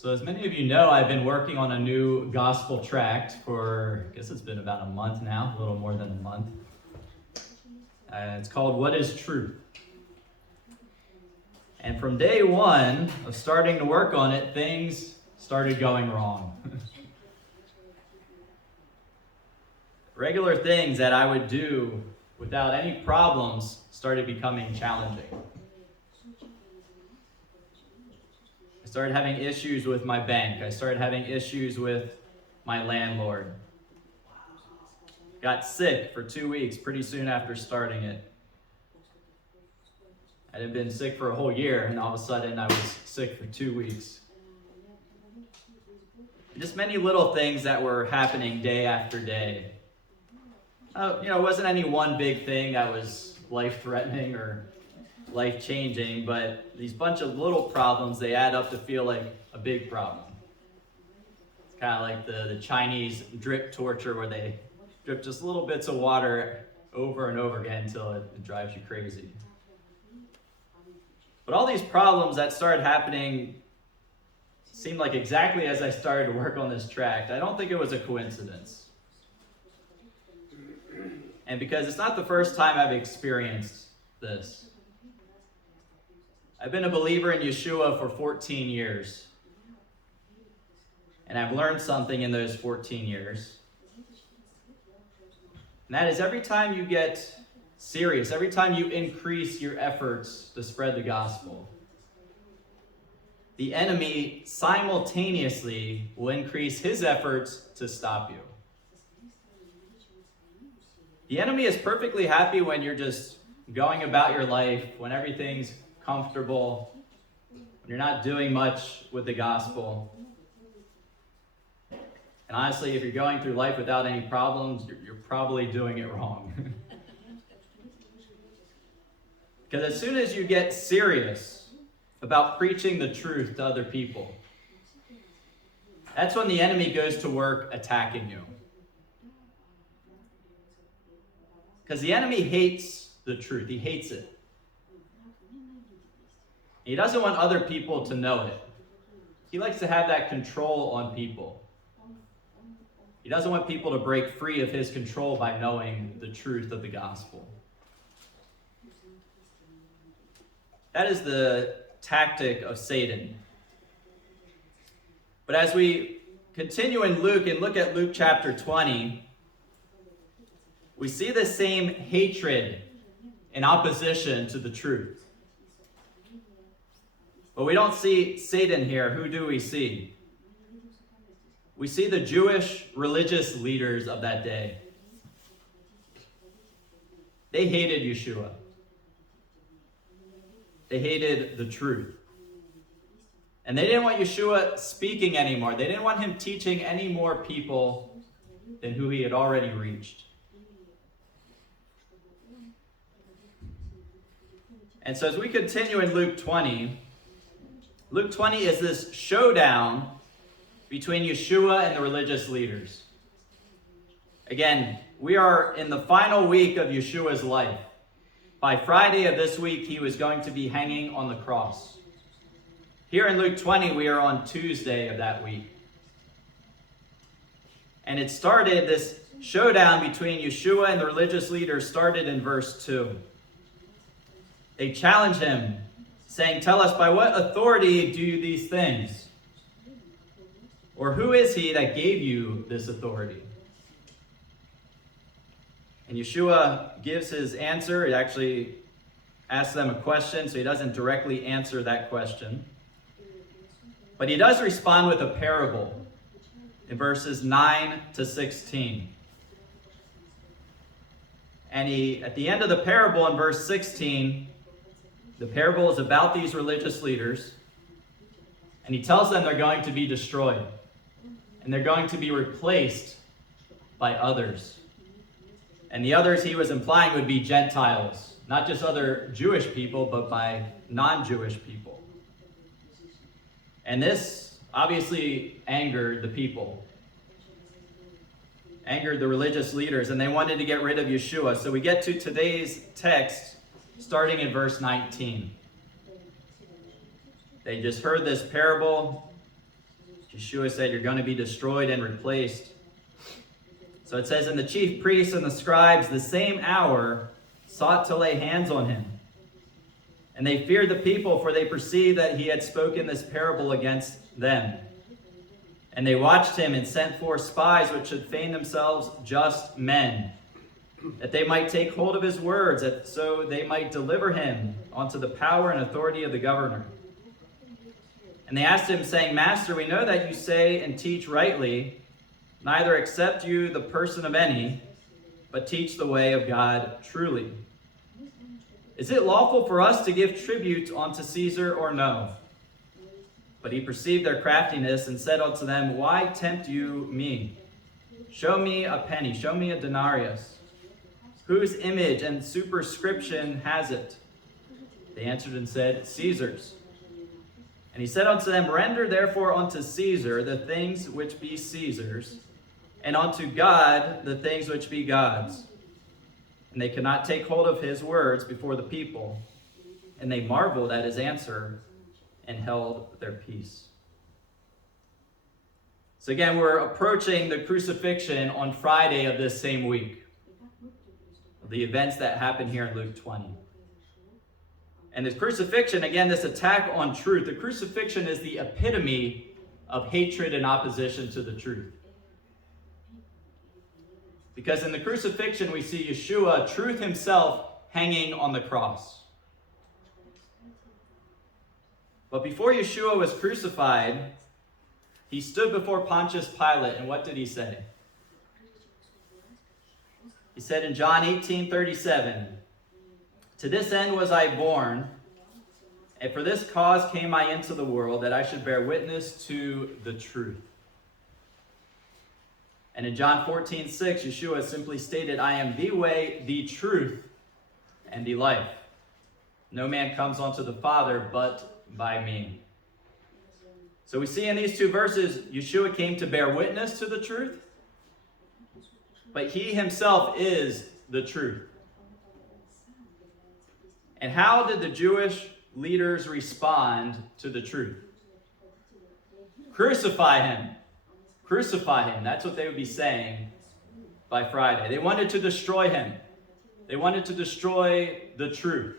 So as many of you know, I've been working on a new gospel tract for, I guess it's been about a month now, a little more than a month. It's called What is Truth? And from day one of starting to work on it, things started going wrong. Regular things that I would do without any problems started becoming challenging. I started having issues with my bank. I started having issues with my landlord. Got sick for 2 weeks pretty soon after starting it. I had been sick for a whole year, and all of a sudden I was sick for 2 weeks. Just many little things that were happening day after day. It wasn't any one big thing that was life-threatening or life-changing, but these bunch of little problems, they add up to feel like a big problem. It's kind of like the Chinese drip torture where they drip just little bits of water over and over again until it drives you crazy. But all these problems that started happening seemed like exactly as I started to work on this tract. I don't think it was a coincidence. And because it's not the first time I've experienced this. I've been a believer in Yeshua for 14 years. And I've learned something in those 14 years. And that is every time you get serious, every time you increase your efforts to spread the gospel, the enemy simultaneously will increase his efforts to stop you. The enemy is perfectly happy when you're just going about your life, when everything's comfortable, when you're not doing much with the gospel. And honestly, if you're going through life without any problems, you're probably doing it wrong. Because as soon as you get serious about preaching the truth to other people, that's when the enemy goes to work attacking you. Because the enemy hates the truth. He hates it. He doesn't want other people to know it. He likes to have that control on people. He doesn't want people to break free of his control by knowing the truth of the gospel. That is the tactic of Satan. But as we continue in Luke and look at Luke chapter 20, we see the same hatred and opposition to the truth. But we don't see Satan here. Who do we see? We see the Jewish religious leaders of that day. They hated Yeshua. They hated the truth. And they didn't want Yeshua speaking anymore. They didn't want him teaching any more people than who he had already reached. And so as we continue in Luke 20 is this showdown between Yeshua and the religious leaders. Again, we are in the final week of Yeshua's life. By Friday of this week, he was going to be hanging on the cross. Here in Luke 20, we are on Tuesday of that week. And it started, this showdown between Yeshua and the religious leaders started in verse 2. They challenge him, saying, "Tell us, by what authority do you these things? Or who is he that gave you this authority?" And Yeshua gives his answer. He actually asks them a question, so he doesn't directly answer that question. But he does respond with a parable in verses 9 to 16. And at the end of the parable in verse 16, the parable is about these religious leaders, and he tells them they're going to be destroyed, and they're going to be replaced by others. And the others he was implying would be Gentiles, not just other Jewish people, but by non-Jewish people. And this obviously angered the people, angered the religious leaders, and they wanted to get rid of Yeshua. So we get to today's text, starting in verse 19. They just heard this parable. Yeshua said, you're going to be destroyed and replaced. So it says, and the chief priests and the scribes the same hour sought to lay hands on him. And they feared the people, for they perceived that he had spoken this parable against them. And they watched him and sent forth spies which should feign themselves just men, that they might take hold of his words, that so they might deliver him unto the power and authority of the governor. And they asked him, saying, Master, we know that you say and teach rightly, neither accept you the person of any, but teach the way of God truly. Is it lawful for us to give tribute unto Caesar or no? But he perceived their craftiness and said unto them, why tempt you me? Show me a penny, show me a denarius. Whose image and superscription has it? They answered and said, Caesar's. And he said unto them, render therefore unto Caesar the things which be Caesar's, and unto God the things which be God's. And they could not take hold of his words before the people, and they marveled at his answer and held their peace. So again, we're approaching the crucifixion on Friday of this same week, the events that happen here in Luke 20. And this crucifixion, again, this attack on truth, the crucifixion is the epitome of hatred and opposition to the truth. Because in the crucifixion, we see Yeshua, truth himself, hanging on the cross. But before Yeshua was crucified, he stood before Pontius Pilate, and what did he say? He said in John 18:37, to this end was I born, and for this cause came I into the world, that I should bear witness to the truth. And in John 14:6, Yeshua simply stated, I am the way, the truth, and the life. No man comes unto the Father but by me. So we see in these two verses, Yeshua came to bear witness to the truth, but he himself is the truth. And how did the Jewish leaders respond to the truth? Crucify him. Crucify him. That's what they would be saying by Friday. They wanted to destroy him. They wanted to destroy the truth.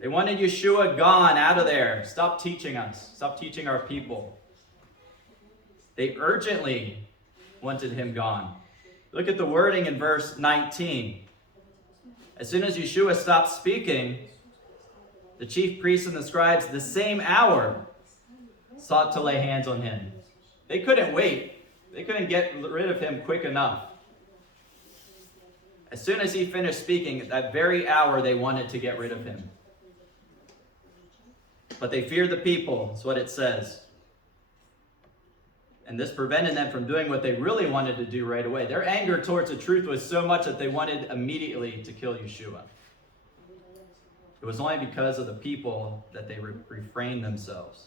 They wanted Yeshua gone, out of there. Stop teaching us. Stop teaching our people. They urgently wanted him gone. Look at the wording in verse 19. As soon as Yeshua stopped speaking, the chief priests and the scribes, the same hour, sought to lay hands on him. They couldn't wait. They couldn't get rid of him quick enough. As soon as he finished speaking, at that very hour, they wanted to get rid of him. But they feared the people, is what it says. And this prevented them from doing what they really wanted to do right away. Their anger towards the truth was so much that they wanted immediately to kill Yeshua. It was only because of the people that they refrained themselves.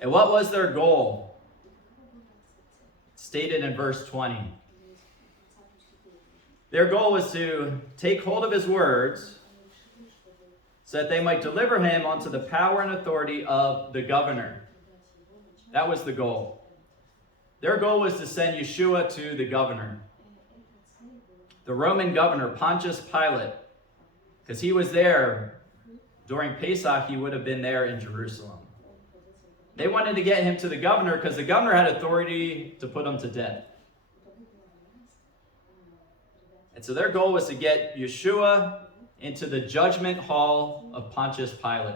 And what was their goal? Stated in verse 20. Their goal was to take hold of his words so that they might deliver him unto the power and authority of the governor. That was the goal. Their goal was to send Yeshua to the governor. The Roman governor, Pontius Pilate, because he was there during Pesach, he would have been there in Jerusalem. They wanted to get him to the governor because the governor had authority to put him to death. And so their goal was to get Yeshua into the judgment hall of Pontius Pilate.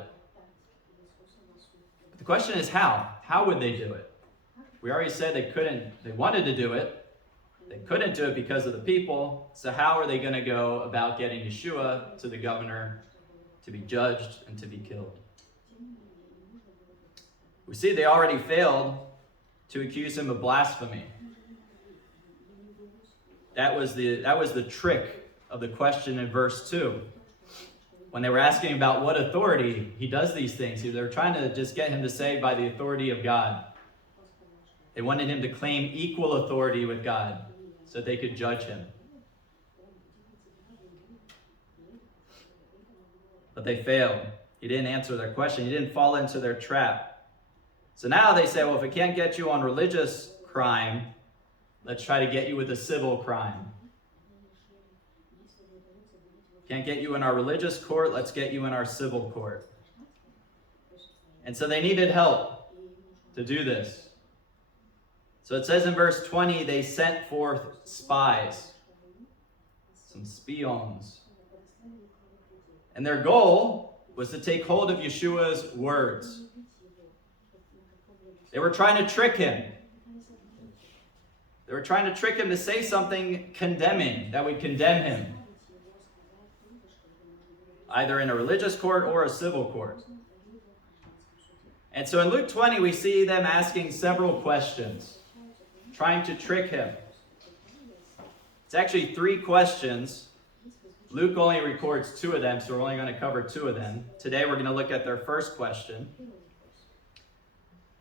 But the question is how? How would they do it? We already said they wanted to do it. They couldn't do it because of the people. So how are they going to go about getting Yeshua to the governor to be judged and to be killed? We see they already failed to accuse him of blasphemy. That was the trick of the question in verse 2. When they were asking about what authority he does these things, they were trying to just get him to say by the authority of God. They wanted him to claim equal authority with God so they could judge him. But they failed. He didn't answer their question. He didn't fall into their trap. So now they say, well, if it can't get you on religious crime, let's try to get you with a civil crime. Can't get you in our religious court, let's get you in our civil court. And so they needed help to do this. So it says in verse 20, they sent forth spies, some spions. And their goal was to take hold of Yeshua's words. They were trying to trick him. They were trying to trick him to say something condemning, that would condemn him, either in a religious court or a civil court. And so in Luke 20, we see them asking several questions, trying to trick him. It's actually 3 questions. Luke only records 2 of them, so we're only going to cover 2 of them. Today we're going to look at their first question.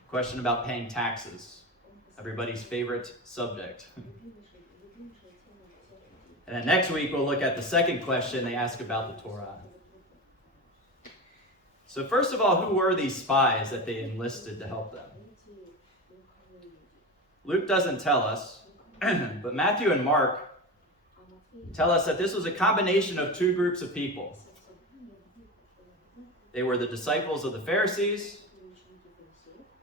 Question about paying taxes. Everybody's favorite subject. And then next week we'll look at the second question they ask about the Torah. So first of all, who were these spies that they enlisted to help them? Luke doesn't tell us, but Matthew and Mark tell us that this was a combination of 2 groups of people. They were the disciples of the Pharisees,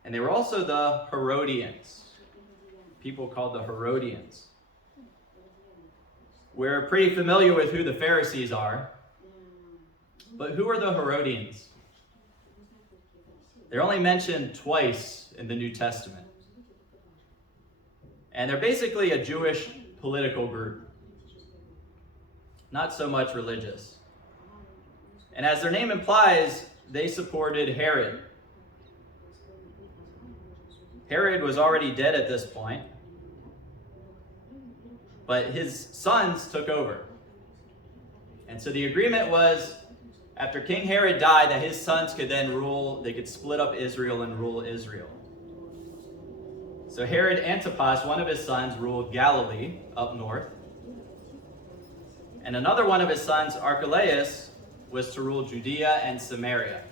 and they were also the Herodians, people called the Herodians. We're pretty familiar with who the Pharisees are, but who are the Herodians? They're only mentioned twice in the New Testament. And they're basically a Jewish political group, not so much religious. And as their name implies, they supported Herod. Herod was already dead at this point, but his sons took over. And so the agreement was, after King Herod died, that his sons could then rule, they could split up Israel and rule Israel. So Herod Antipas, one of his sons, ruled Galilee up north. And another one of his sons, Archelaus, was to rule Judea and Samaria.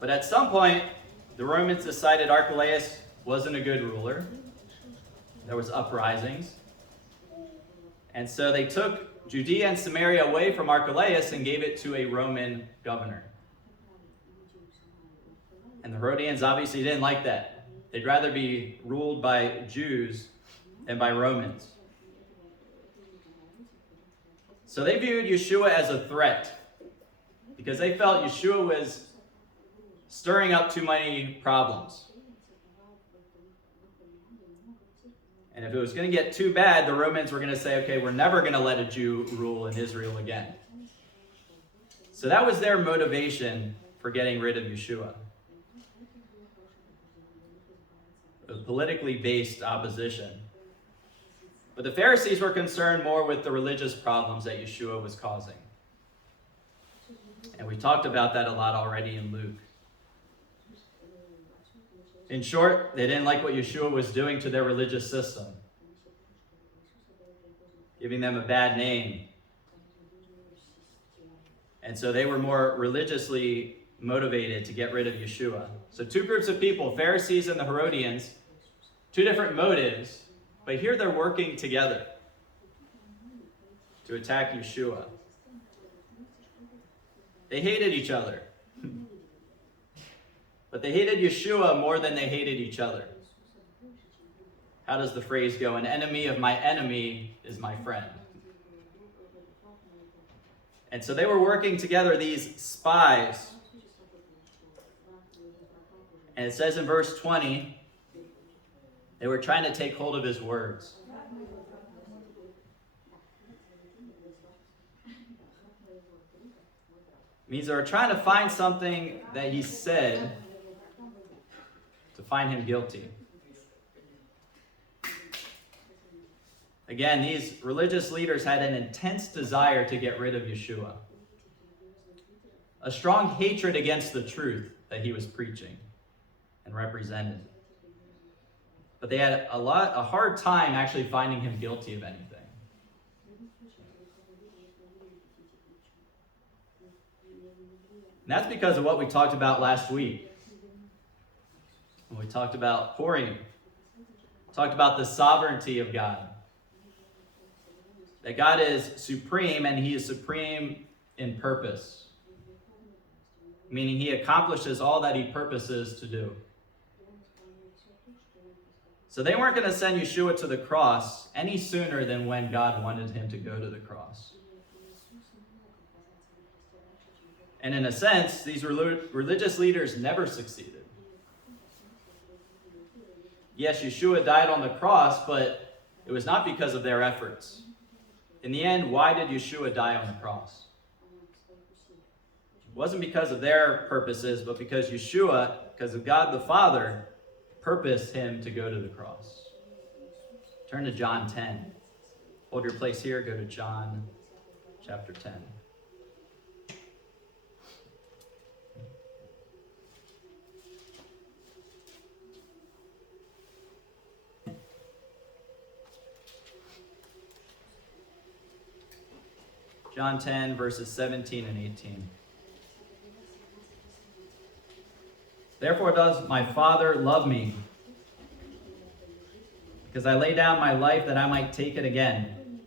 But at some point, the Romans decided Archelaus wasn't a good ruler. There was uprisings. And so they took Judea and Samaria away from Archelaus and gave it to a Roman governor. And the Herodians obviously didn't like that. They'd rather be ruled by Jews than by Romans. So they viewed Yeshua as a threat because they felt Yeshua was stirring up too many problems. And if it was going to get too bad, the Romans were going to say, okay, we're never going to let a Jew rule in Israel again. So that was their motivation for getting rid of Yeshua. A politically based opposition. But the Pharisees were concerned more with the religious problems that Yeshua was causing. And we talked about that a lot already in Luke. In short, they didn't like what Yeshua was doing to their religious system, giving them a bad name. And so they were more religiously motivated to get rid of Yeshua. So 2 groups of people, Pharisees and the Herodians, 2 different motives, but here they're working together to attack Yeshua. They hated each other. But they hated Yeshua more than they hated each other. How does the phrase go? An enemy of my enemy is my friend. And so they were working together, these spies. And it says in verse 20, they were trying to take hold of his words. It means they were trying to find something that he said to find him guilty. Again, these religious leaders had an intense desire to get rid of Yeshua. A strong hatred against the truth that he was preaching and represented. But they had a hard time actually finding him guilty of anything. And that's because of what we talked about last week. We talked about Purim. Talked about the sovereignty of God. That God is supreme, and he is supreme in purpose. Meaning he accomplishes all that he purposes to do. So they weren't going to send Yeshua to the cross any sooner than when God wanted him to go to the cross. And in a sense, these religious leaders never succeeded. Yes, Yeshua died on the cross, but it was not because of their efforts. In the end, why did Yeshua die on the cross? It wasn't because of their purposes, but because Yeshua, because of God the Father, purposed him to go to the cross. Turn to John 10. Hold your place here. Go to John chapter 10. John 10, verses 17 and 18. Therefore does my Father love me, because I lay down my life that I might take it again.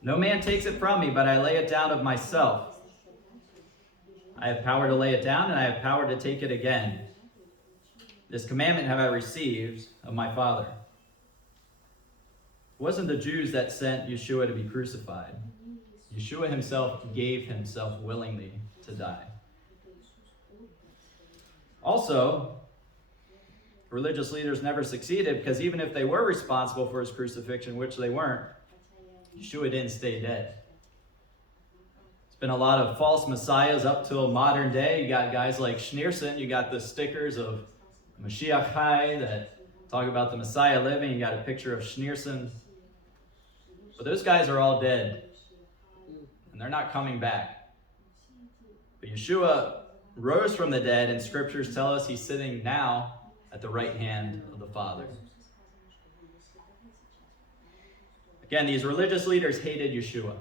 No man takes it from me, but I lay it down of myself. I have power to lay it down, and I have power to take it again. This commandment have I received of my Father. It wasn't the Jews that sent Yeshua to be crucified. Yeshua himself gave himself willingly to die. Also, religious leaders never succeeded because even if they were responsible for his crucifixion, which they weren't, Yeshua didn't stay dead. There's been a lot of false messiahs up till modern day. You got guys like Schneerson. You got the stickers of Mashiach Chai that talk about the Messiah living. You got a picture of Schneerson. But those guys are all dead. And they're not coming back. But Yeshua rose from the dead, and scriptures tell us he's sitting now at the right hand of the Father. Again, these religious leaders hated Yeshua.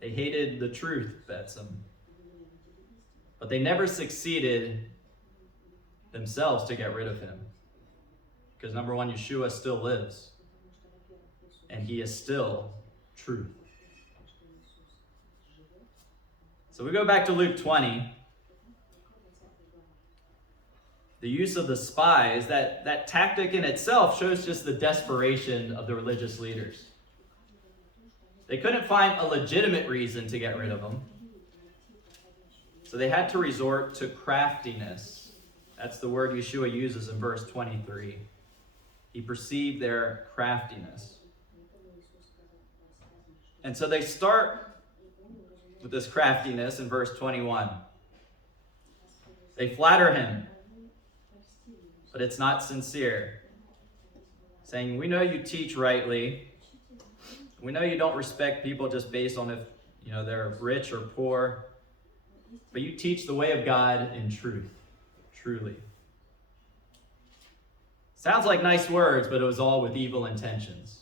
They hated the truth, Betsam. But they never succeeded themselves to get rid of him. Because number one, Yeshua still lives. And he is still truth. So we go back to Luke 20. The use of the spies, that tactic in itself shows just the desperation of the religious leaders. They couldn't find a legitimate reason to get rid of them. So they had to resort to craftiness. That's the word Yeshua uses in verse 23. He perceived their craftiness. And so they start with this craftiness in verse 21. They flatter him, but it's not sincere. Saying, we know you teach rightly. We know you don't respect people just based on if they're rich or poor. But you teach the way of God in truth, truly. Sounds like nice words, but it was all with evil intentions.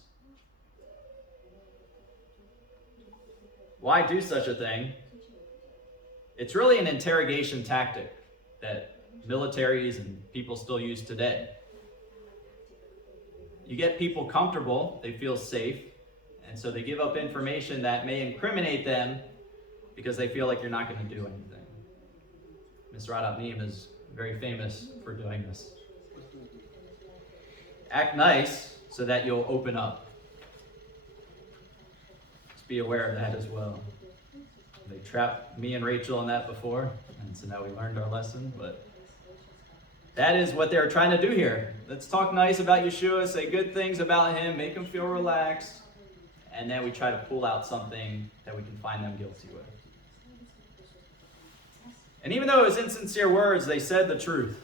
Why do such a thing? It's really an interrogation tactic that militaries and people still use today. You get people comfortable, they feel safe, and so they give up information that may incriminate them because they feel like you're not going to do anything. Ms. Radapnim is very famous for doing this. Act nice so that you'll open up. Be aware of that as well. They trapped me and Rachel in that before, and so now we learned our lesson, but that is what they're trying to do here. Let's talk nice about Yeshua, say good things about him, make him feel relaxed, and then we try to pull out something that we can find them guilty with. And even though it was insincere words, they said the truth.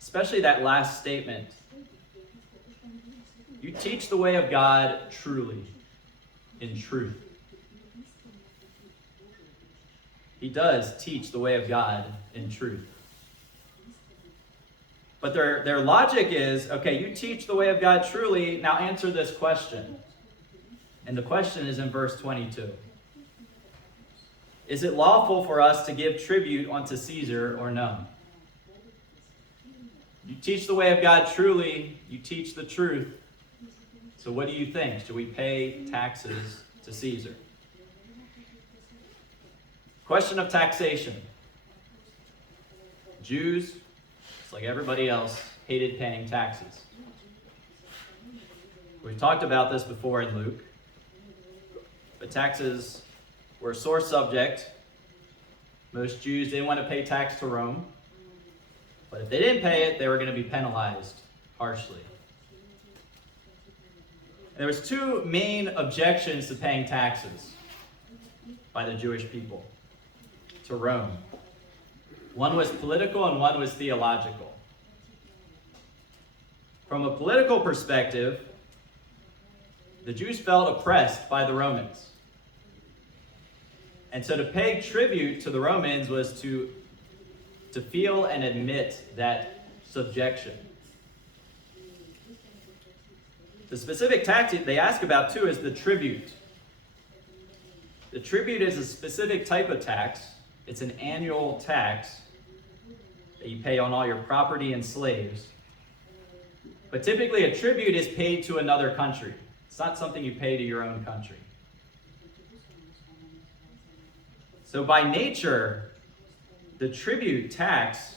Especially that last statement. You teach the way of God truly. In truth. He does teach the way of God in truth. But their logic is, okay, you teach the way of God truly, now answer this question. And the question is in verse 22. Is it lawful for us to give tribute unto Caesar or no? You teach the way of God truly, you teach the truth. So what do you think? Should we pay taxes to Caesar? Question of taxation. Jews, just like everybody else, hated paying taxes. We've talked about this before in Luke, but taxes were a sore subject. Most Jews didn't want to pay tax to Rome, but if they didn't pay it, they were going to be penalized harshly. And there was two main objections to paying taxes by the Jewish people to Rome. One was political and one was theological. From a political perspective, the Jews felt oppressed by the Romans. And so to pay tribute to the Romans was to feel and admit that subjection. The specific tax they ask about too is the tribute. The tribute is a specific type of tax. It's an annual tax that you pay on all your property and slaves. But typically a tribute is paid to another country. It's not something you pay to your own country. So by nature, the tribute tax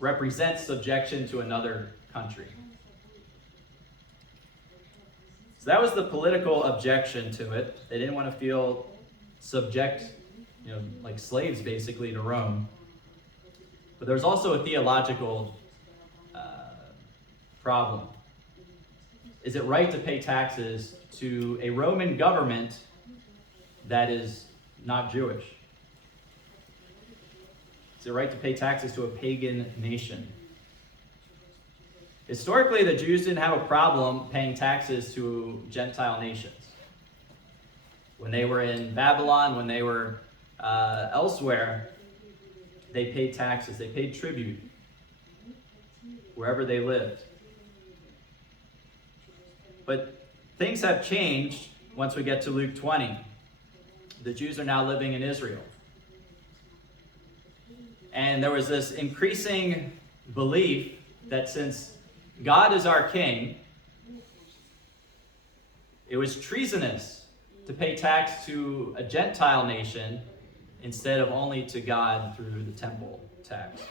represents subjection to another country. So that was the political objection to it. They didn't want to feel subject, like slaves basically to Rome. But there's also a theological problem. Is it right to pay taxes to a Roman government that is not Jewish? Is it right to pay taxes to a pagan nation? Historically, the Jews didn't have a problem paying taxes to Gentile nations. When they were in Babylon, when they were elsewhere, they paid taxes, they paid tribute wherever they lived. But things have changed once we get to Luke 20. The Jews are now living in Israel. And there was this increasing belief that since God is our king, it was treasonous to pay tax to a Gentile nation instead of only to God through the temple tax.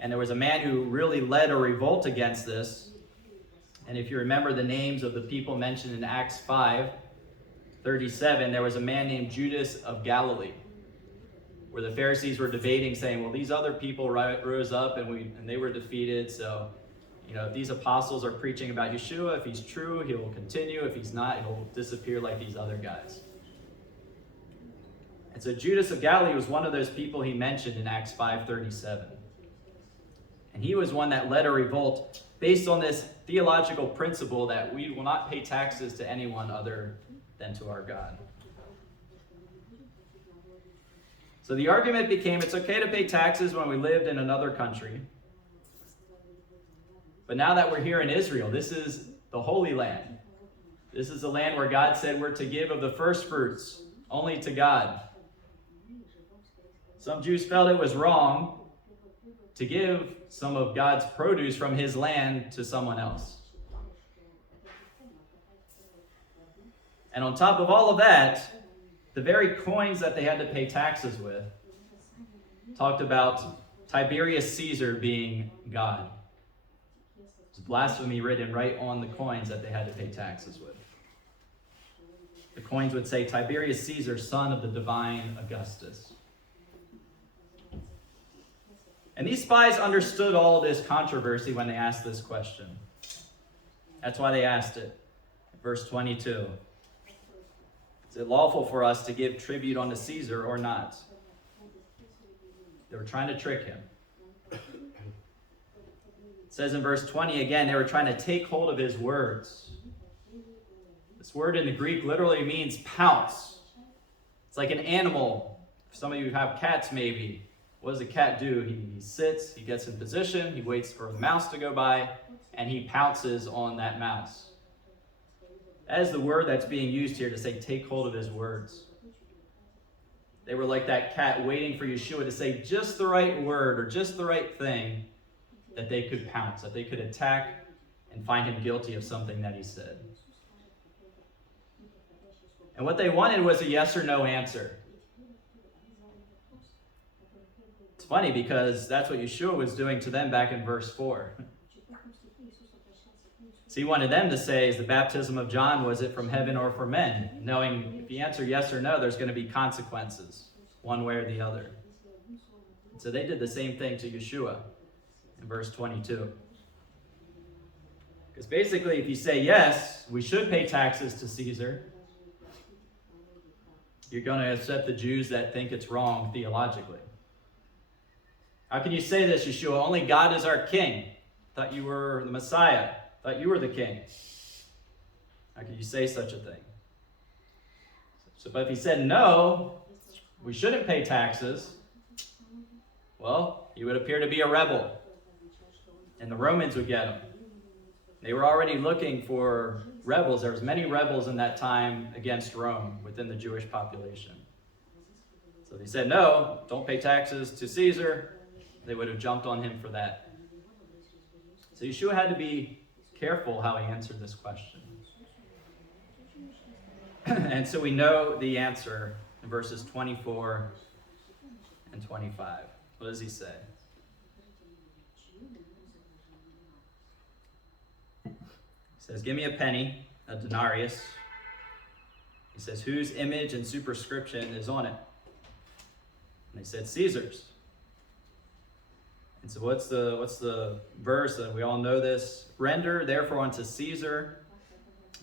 And there was a man who really led a revolt against this. And if you remember the names of the people mentioned in Acts 5:37, there was a man named Judas of Galilee, where the Pharisees were debating, saying, well, these other people rose up and they were defeated. So, if these apostles are preaching about Yeshua, if he's true, he will continue. If he's not, he'll disappear like these other guys. And so Judas of Galilee was one of those people he mentioned in Acts 5:37. And he was one that led a revolt based on this theological principle that we will not pay taxes to anyone other than to our God. So the argument became it's okay to pay taxes when we lived in another country. But now that we're here in Israel, this is the Holy Land. This is the land where God said we're to give of the first fruits only to God. Some Jews felt it was wrong to give some of God's produce from his land to someone else. And on top of all of that, the very coins that they had to pay taxes with talked about Tiberius Caesar being God. It's blasphemy written right on the coins that they had to pay taxes with. The coins would say Tiberius Caesar, son of the divine Augustus. And these spies understood all of this controversy when they asked this question. That's why they asked it. Verse 22. Is it lawful for us to give tribute unto Caesar or not? They were trying to trick him. It says in verse 20 again, they were trying to take hold of his words. This word in the Greek literally means pounce. It's like an animal. Some of you have cats maybe. What does a cat do? He sits, he gets in position, he waits for a mouse to go by, and he pounces on that mouse. That is the word that's being used here to say take hold of his words. They were like that cat waiting for Yeshua to say just the right word or just the right thing that they could pounce, that they could attack and find him guilty of something that he said. And what they wanted was a yes or no answer. It's funny because that's what Yeshua was doing to them back in verse 4. So he wanted them to say, is the baptism of John, was it from heaven or from men? Knowing if you answer yes or no, there's going to be consequences, one way or the other. And so they did the same thing to Yeshua in verse 22. Because basically, if you say yes, we should pay taxes to Caesar, you're going to upset the Jews that think it's wrong theologically. How can you say this, Yeshua? Only God is our king. Thought you were the Messiah. Thought you were the king. How could you say such a thing? But if he said no, we shouldn't pay taxes, well, he would appear to be a rebel. And the Romans would get him. They were already looking for rebels. There was many rebels in that time against Rome within the Jewish population. So if he said no, don't pay taxes to Caesar, they would have jumped on him for that. So Yeshua had to be careful how he answered this question. And so we know the answer in verses 24 and 25. What does he say? He says, give me a penny, a denarius. He says, whose image and superscription is on it? And they said, Caesar's. And so what's the verse? And we all know this. Render therefore unto Caesar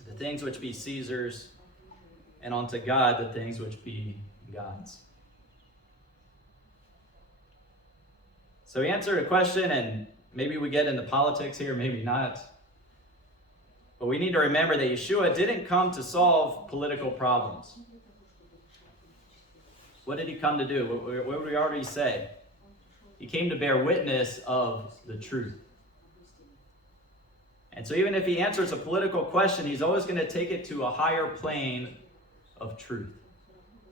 the things which be Caesar's, and unto God the things which be God's. So he answered a question, and maybe we get into politics here, maybe not. But we need to remember that Yeshua didn't come to solve political problems. What did he come to do? What did we already say? He came to bear witness of the truth. And so even if he answers a political question, he's always going to take it to a higher plane of truth,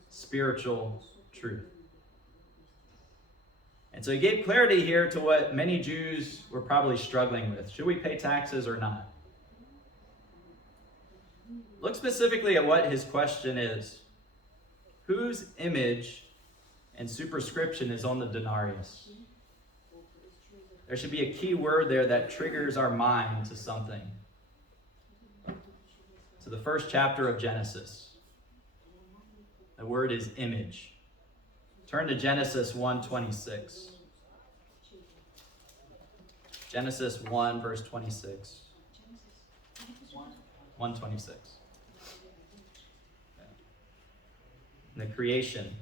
spiritual truth. And so he gave clarity here to what many Jews were probably struggling with. Should we pay taxes or not? Look specifically at what his question is. Whose image and superscription is on the denarius? There should be a key word there that triggers our mind to something. So the first chapter of Genesis. The word is image. Turn to Genesis 1:26. Genesis 1, verse 26. 1:26. The creation.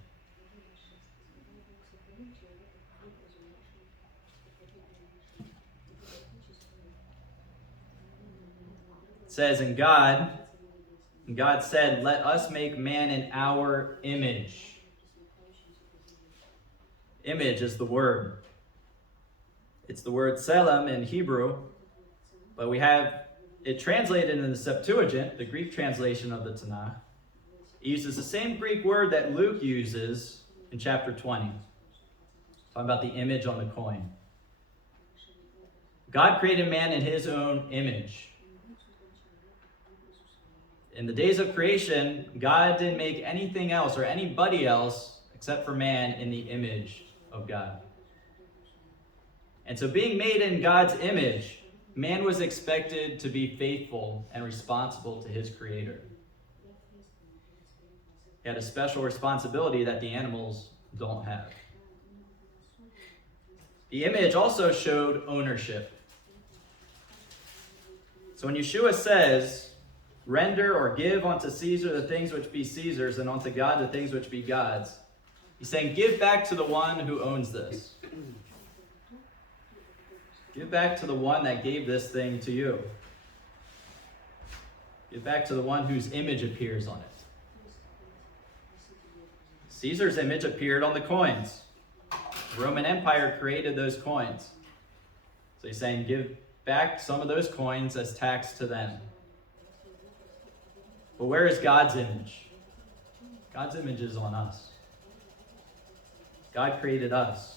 It says, and God said, let us make man in our image. Image is the word. It's the word tselem in Hebrew, but we have it translated in the Septuagint, the Greek translation of the Tanakh. It uses the same Greek word that Luke uses in chapter 20. Talking about the image on the coin. God created man in his own image. In the days of creation, God didn't make anything else or anybody else except for man in the image of God. And so being made in God's image, man was expected to be faithful and responsible to his Creator. He had a special responsibility that the animals don't have. The image also showed ownership. So when Yeshua says, render or give unto Caesar the things which be Caesar's, and unto God the things which be God's, he's saying, give back to the one who owns this. Give back to the one that gave this thing to you. Give back to the one whose image appears on it. Caesar's image appeared on the coins. The Roman Empire created those coins. So he's saying, give back some of those coins as tax to them. But where is God's image? God's image is on us. God created us.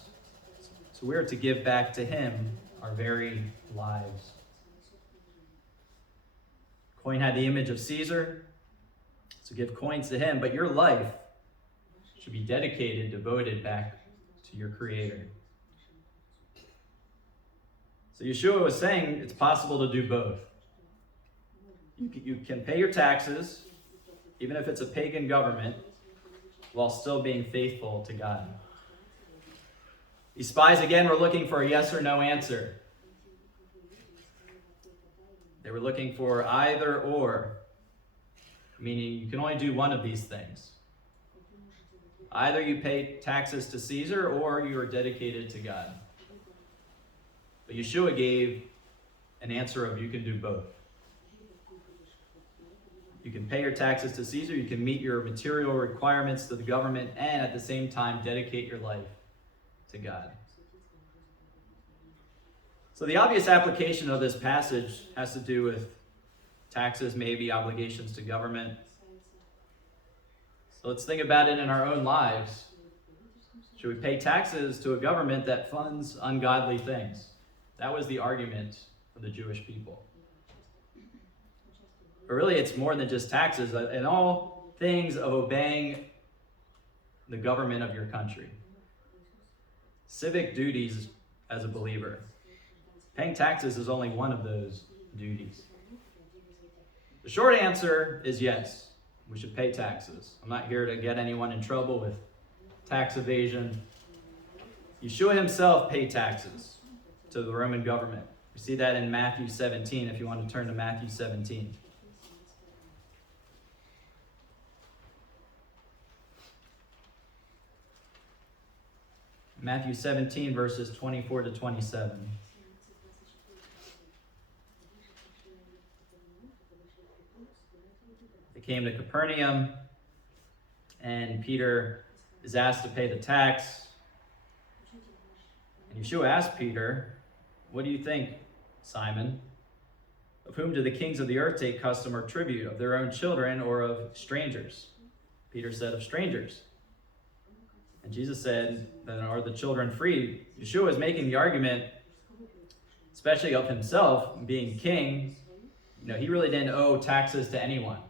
So we're to give back to him our very lives. Coin had the image of Caesar, so give coins to him, but your life should be dedicated, devoted back to your Creator. So Yeshua was saying it's possible to do both. You can pay your taxes, even if it's a pagan government, while still being faithful to God. These spies, again, were looking for a yes or no answer. They were looking for either or, meaning you can only do one of these things. Either you pay taxes to Caesar or you are dedicated to God. But Yeshua gave an answer of you can do both. You can pay your taxes to Caesar, you can meet your material requirements to the government, and at the same time dedicate your life to God. So the obvious application of this passage has to do with taxes, maybe obligations to government. So let's think about it in our own lives. Should we pay taxes to a government that funds ungodly things? That was the argument for the Jewish people. But really, it's more than just taxes. In all things of obeying the government of your country. Civic duties as a believer. Paying taxes is only one of those duties. The short answer is yes, we should pay taxes. I'm not here to get anyone in trouble with tax evasion. Yeshua himself paid taxes to the Roman government. We see that in Matthew 17, if you want to turn to Matthew 17. Matthew 17, verses 24 to 27. They came to Capernaum, and Peter is asked to pay the tax. And Yeshua asked Peter, "What do you think, Simon? Of whom do the kings of the earth take custom or tribute, of their own children or of strangers?" Peter said, "Of strangers." And Jesus said, "Then are the children free?" Yeshua is making the argument, especially of himself being king. He really didn't owe taxes to anyone.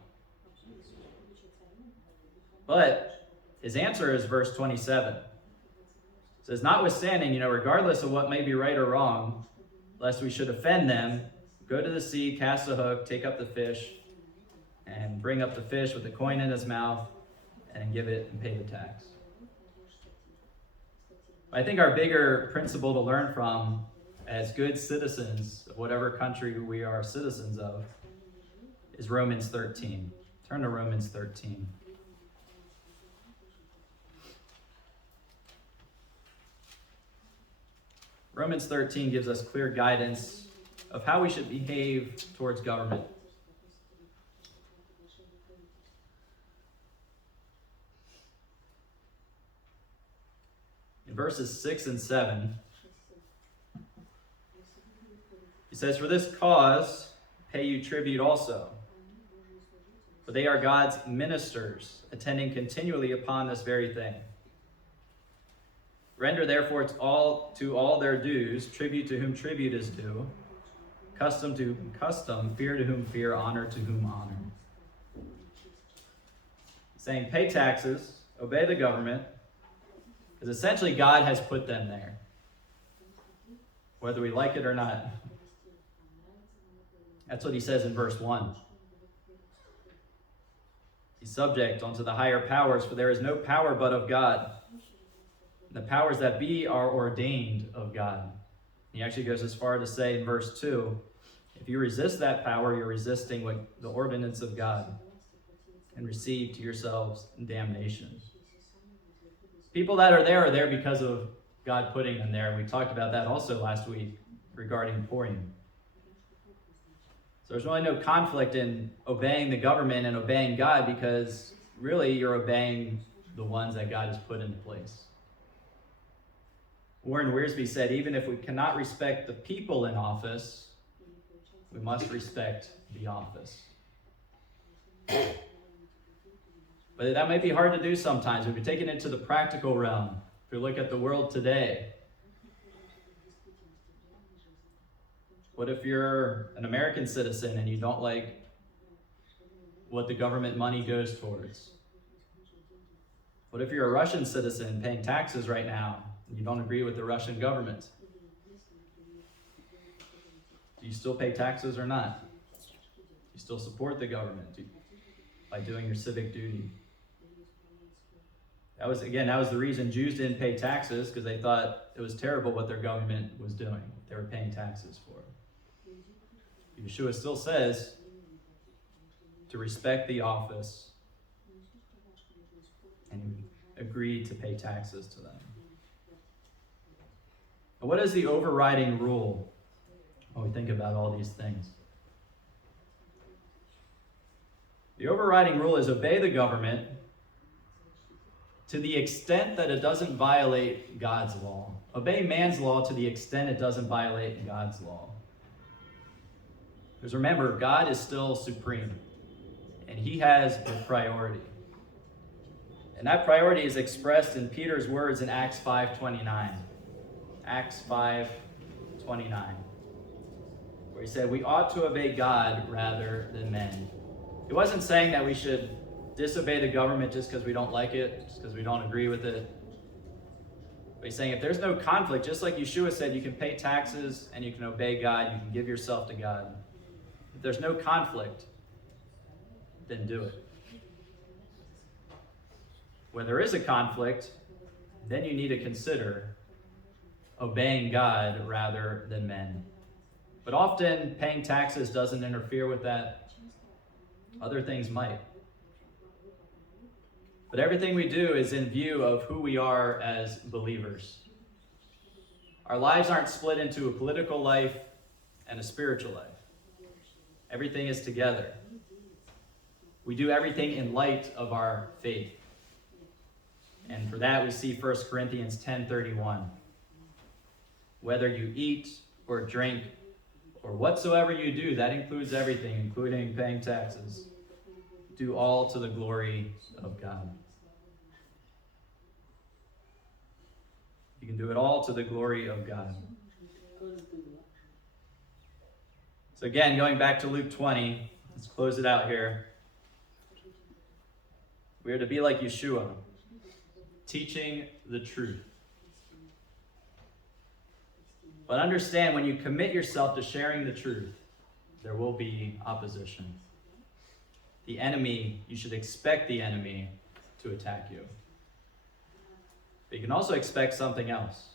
But his answer is verse 27. It says, "Notwithstanding, regardless of what may be right or wrong, lest we should offend them, go to the sea, cast a hook, take up the fish, and bring up the fish with the coin in his mouth, and give it and pay the tax." I think our bigger principle to learn from as good citizens of whatever country we are citizens of is Romans 13. Turn to Romans 13. Romans 13 gives us clear guidance of how we should behave towards government. In verses 6 and 7, he says, "For this cause pay you tribute also, for they are God's ministers, attending continually upon this very thing. Render therefore to all their dues, tribute to whom tribute is due, custom to whom custom, fear to whom fear, honor to whom honor." Saying pay taxes, obey the government, because essentially God has put them there, whether we like it or not. That's what he says in verse 1. Be subject unto the higher powers, for there is no power but of God. The powers that be are ordained of God. He actually goes as far to say in verse 2, if you resist that power, you're resisting the ordinance of God and receive to yourselves damnation. People that are there because of God putting them there. We talked about that also last week regarding Purim. So there's really no conflict in obeying the government and obeying God, because really you're obeying the ones that God has put into place. Warren Wiersbe said, even if we cannot respect the people in office, we must respect the office. But that might be hard to do sometimes. If we take it into the practical realm, we look at the world today, what if you're an American citizen and you don't like what the government money goes towards? What if you're a Russian citizen paying taxes right now and you don't agree with the Russian government? Do you still pay taxes or not? Do you still support the government by doing your civic duty? That was the reason Jews didn't pay taxes, because they thought it was terrible what their government was doing. They were paying taxes for. Yeshua still says to respect the office, and he agreed to pay taxes to them. But what is the overriding rule when we think about all these things? The overriding rule is obey the government to the extent that it doesn't violate God's law. Obey man's law to the extent it doesn't violate God's law. Because remember, God is still supreme, and he has the priority. And that priority is expressed in Peter's words in Acts 5:29. Acts 5:29. Where he said, we ought to obey God rather than men. He wasn't saying that we should disobey the government just because we don't like it, just because we don't agree with it. But he's saying if there's no conflict, just like Yeshua said, you can pay taxes and you can obey God, you can give yourself to God. If there's no conflict, then do it. When there is a conflict, then you need to consider obeying God rather than men. But often paying taxes doesn't interfere with that. Other things might. But everything we do is in view of who we are as believers. Our lives aren't split into a political life and a spiritual life. Everything is together. We do everything in light of our faith. And for that we see 1 Corinthians 10:31. Whether you eat or drink or whatsoever you do, that includes everything, including paying taxes. Do all to the glory of God. You can do it all to the glory of God. So again, going back to Luke 20, let's close it out here. We are to be like Yeshua, teaching the truth. But understand, when you commit yourself to sharing the truth, there will be opposition. The enemy, you should expect the enemy to attack you. But you can also expect something else.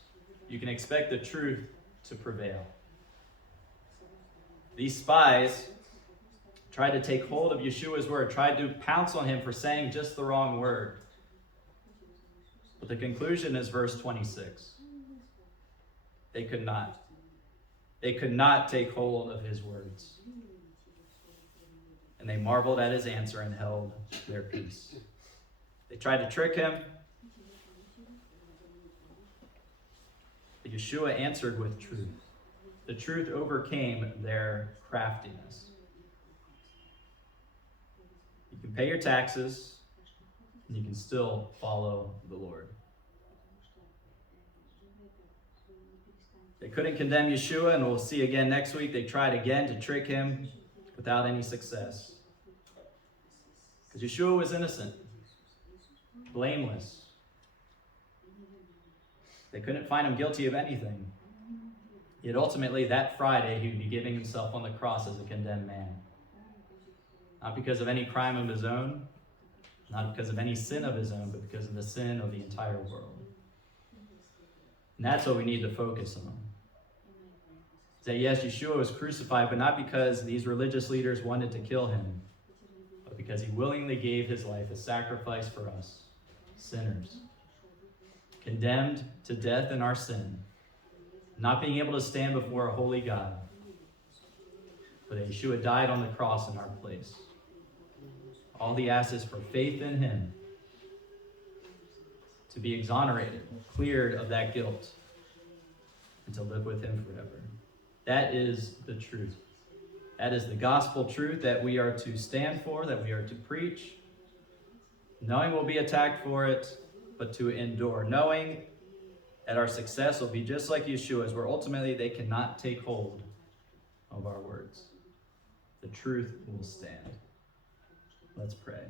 You can expect the truth to prevail. These spies tried to take hold of Yeshua's word, tried to pounce on him for saying just the wrong word. But the conclusion is verse 26. They could not. They could not take hold of his words. And they marveled at his answer and held their peace. They tried to trick him. But Yeshua answered with truth. The truth overcame their craftiness. You can pay your taxes, and you can still follow the Lord. They couldn't condemn Yeshua, and we'll see again next week. They tried again to trick him without any success. Because Yeshua was innocent, blameless. They couldn't find him guilty of anything. Yet ultimately, that Friday, he would be giving himself on the cross as a condemned man. Not because of any crime of his own, not because of any sin of his own, but because of the sin of the entire world. And that's what we need to focus on. That yes, Yeshua was crucified, but not because these religious leaders wanted to kill him, but because he willingly gave his life a sacrifice for us, sinners, condemned to death in our sin, not being able to stand before a holy God, but that Yeshua died on the cross in our place. All he asks is for faith in him to be exonerated, cleared of that guilt, and to live with him forever. That is the truth. That is the gospel truth that we are to stand for, that we are to preach, knowing we'll be attacked for it, but to endure, knowing that our success will be just like Yeshua's, where ultimately they cannot take hold of our words. The truth will stand. Let's pray.